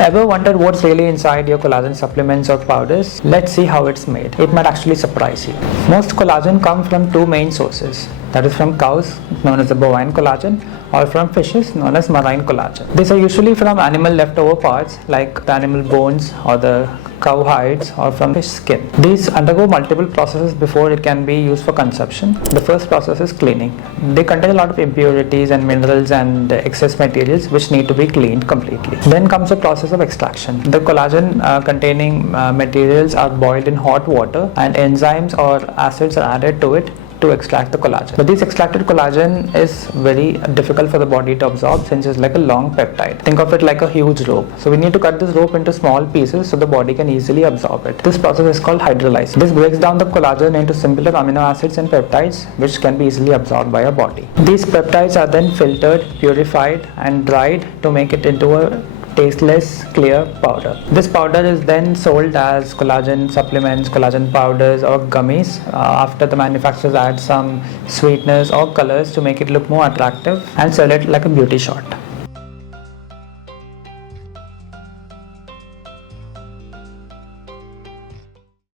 Ever wondered what's really inside your collagen supplements or powders? Let's see how it's made. It might actually surprise you. Most collagen come from two main sources. That is from cows, known as the bovine collagen, or from fishes, known as marine collagen. These are usually from animal leftover parts like the animal bones or the cow hides or from fish skin. These undergo multiple processes before it can be used for consumption. The first process is cleaning. They contain a lot of impurities and minerals and excess materials which need to be cleaned completely. Then comes the process of extraction. The collagen containing materials are boiled in hot water and enzymes or acids are added to it to extract the collagen. But this extracted collagen is very difficult for the body to absorb since it's like a long peptide. Think of it like a huge rope. So we need to cut this rope into small pieces so the body can easily absorb it. This process is called hydrolyzation. This breaks down the collagen into simpler amino acids and peptides which can be easily absorbed by our body. These peptides are then filtered, purified and dried to make it into a tasteless clear powder. This powder is then sold as collagen supplements, collagen powders or gummies after the manufacturers add some sweeteners or colors to make it look more attractive and sell it like a beauty shot.